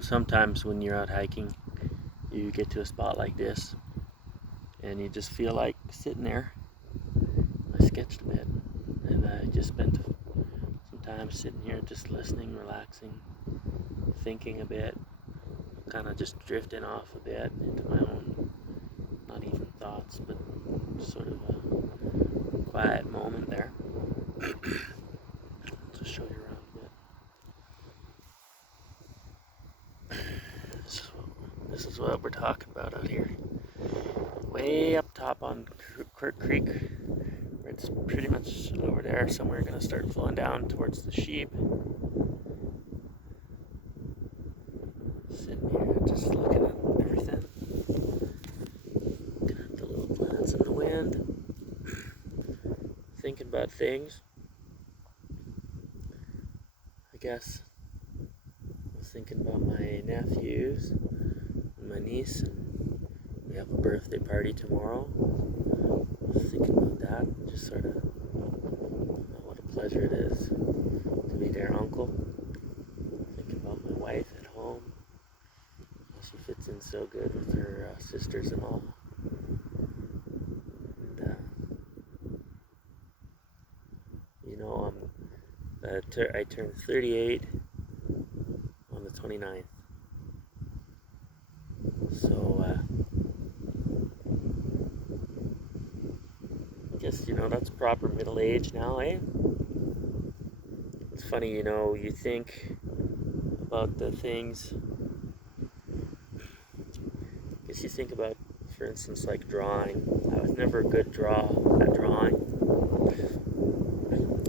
Sometimes when you're out hiking, you get to a spot like this, and you just feel like sitting there. I sketched a bit, and I just spent some time sitting here just listening, relaxing, thinking a bit, kind of just drifting off a bit into my own, not even thoughts, but sort of a quiet moment there. Just show you around a bit. This is what we're talking about out here. Way up top on Quirk Creek. It's pretty much over there somewhere, going to start flowing down towards the sheep. Sitting here just looking at everything. Looking at the little plants in the wind. Thinking about things. I guess I was thinking about my nephews and my niece, and we have a birthday party tomorrow. I was thinking about that, just sort of what a pleasure it is to be their uncle. Thinking about my wife at home. She fits in so good with her sisters-in-law. And I turned 38 on the 29th. So I guess that's proper middle age now, eh? It's funny, you think about the things. I guess you think about, for instance, like drawing. I was never a good at drawing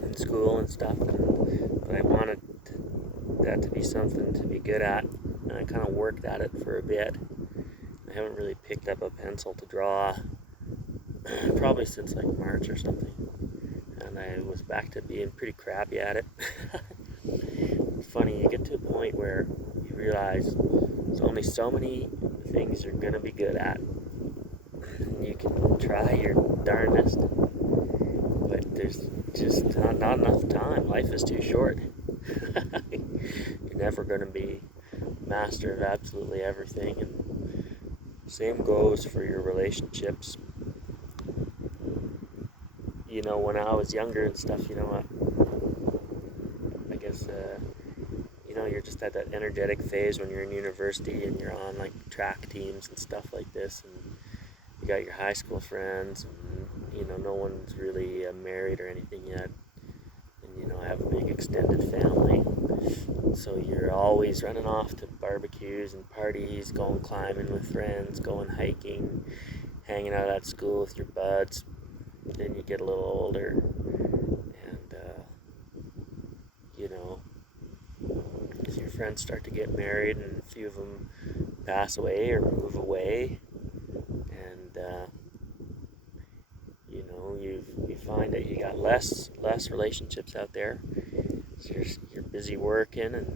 in school and stuff, but I wanted that to be something to be good at, and I kind of worked at it for a bit. I haven't really picked up a pencil to draw probably since like March or something, and I was back to being pretty crappy at it. It's funny, you get to a point where you realize there's only so many things you're gonna be good at. You can try your darndest, but there's just not enough time. Life is too short. You're never gonna be master of absolutely everything, and same goes for your relationships. When I was younger and stuff, I guess you're just at that energetic phase when you're in university and you're on like track teams and stuff like this, and you got your high school friends, and no one's really married or anything yet, and I have a big extended family, so you're always running off to barbecues and parties, going climbing with friends, going hiking, hanging out at school with your buds. Then you get a little older, and your friends start to get married, and a few of them pass away or move away, and you find that you got less relationships out there. So you're busy working and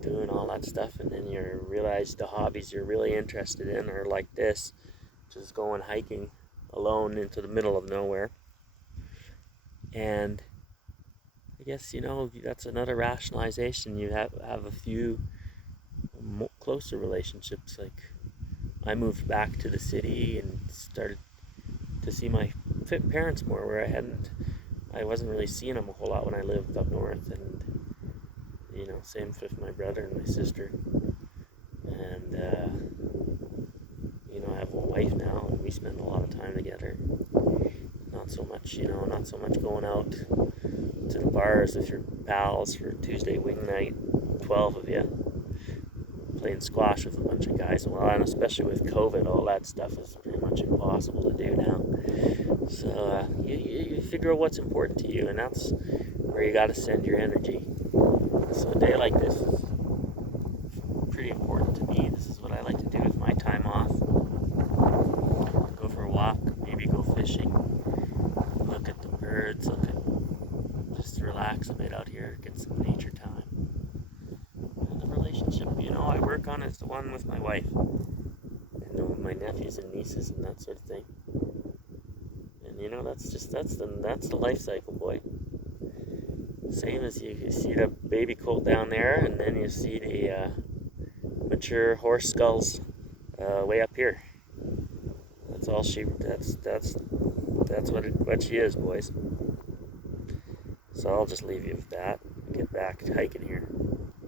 doing all that stuff, and then you realize the hobbies you're really interested in are like this, just going hiking alone into the middle of nowhere. And I guess that's another rationalization. You have a few closer relationships. Like I moved back to the city and started to see my parents more, where I wasn't really seeing them a whole lot when I lived up north. And same with my brother and my sister. And I have a wife now, and we spend a lot of time together. Not so much going out to the bars with your pals for Tuesday wing night, 12 of you, playing squash with a bunch of guys. Well, and especially with COVID, all that stuff is pretty much impossible to do now. So you figure out what's important to you, and that's where you got to send your energy. So a day like this is pretty important to me. This is what I like to do with my time off. Go for a walk, maybe go fishing, look at the birds, just relax a bit out here, get some nature time. And the relationship, I work on is the one with my wife, and with my nephews and nieces and that sort of thing. And that's the life cycle, boy. Same as you see the baby colt down there, and then you see the mature horse skulls way up here. That's all she. That's what she is, boys. So I'll just leave you with that. Get back to hiking here.